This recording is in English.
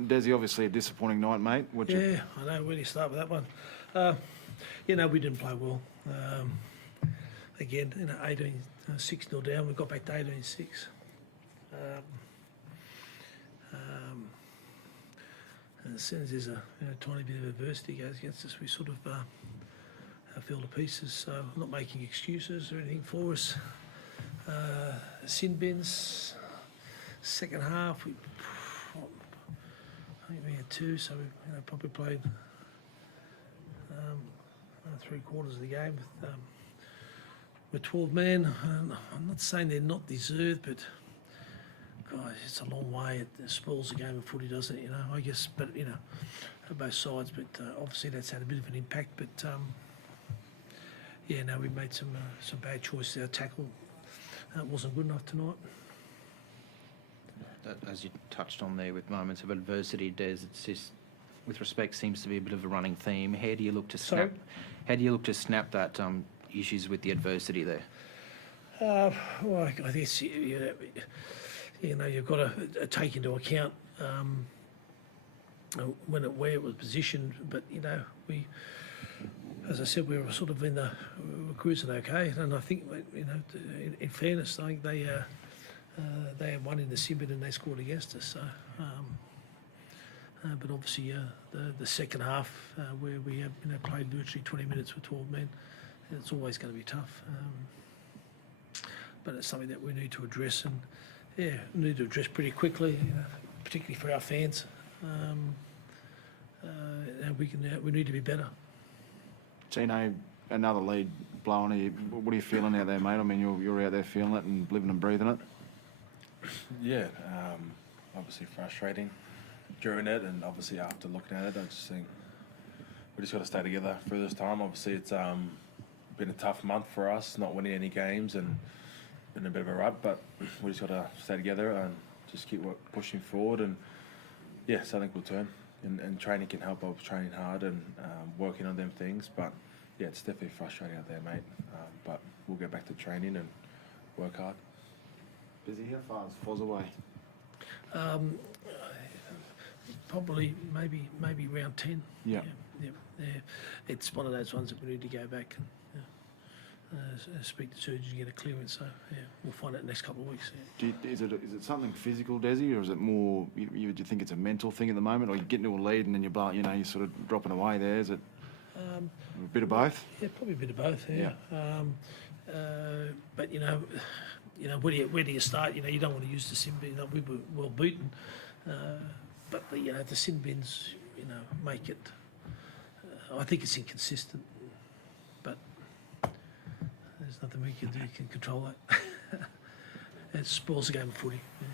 Desi, obviously a disappointing night, mate. Yeah, I know. Where do you start with that one? We didn't play well. Again, 6-0 down. We got back to 18-6. And as soon as there's a tiny bit of adversity goes against us, we sort of fell to pieces. So I'm not making excuses or anything for us. Sin bins, second half, I think we had 2, so we probably played 3/4 of the game with 12 men. I'm not saying they're not deserved, but God, it's a long way. It spoils the game of footy, doesn't it? I guess, but both sides. But obviously that's had a bit of an impact. But we made some bad choices. Our tackle wasn't good enough tonight. As you touched on there, with moments of adversity, Des, it's just, with respect, seems to be a bit of a running theme. How do you look to snap? Sorry? How do you look to snap that issues with the adversity there? Well, I guess you've got to take into account where it was positioned. But we, as I said, we were sort of we were cruising okay, and I think in fairness, I think they had one in the Simbin and they scored against us. So, but obviously the second half where we have played virtually 20 minutes with 12 men, it's always going to be tough. But it's something that we need to address, and need to address pretty quickly, particularly for our fans. And we need to be better. Gino, another lead blowing. What are you feeling out there, mate? I mean, you're out there feeling it and living and breathing it. Yeah, obviously frustrating during it, and obviously after looking at it, I just think we just got to stay together through this time. Obviously, it's been a tough month for us, not winning any games and been a bit of a rut, but we just got to stay together and just keep pushing forward. And yes, I think we'll turn, and training can help. I was training hard and working on them things, but yeah, it's definitely frustrating out there, mate. But we'll get back to training and work hard. Busy, how far is Foz away? Probably maybe round 10. Yeah. It's one of those ones that we need to go back and speak to surgeons and get a clearance. So we'll find out the next couple of weeks. Yeah. Is it something physical, Desi, or is it more? Do you think it's a mental thing at the moment, or you get into a lead and then you're sort of dropping away there? Is it a bit of both? Yeah, probably a bit of both. Yeah. But where do you start? You don't want to use the sin bin. We were well beaten, but the sin bins, make it. I think it's inconsistent, but there's nothing we can do. You can control that. It spoils the game of footy. Yeah.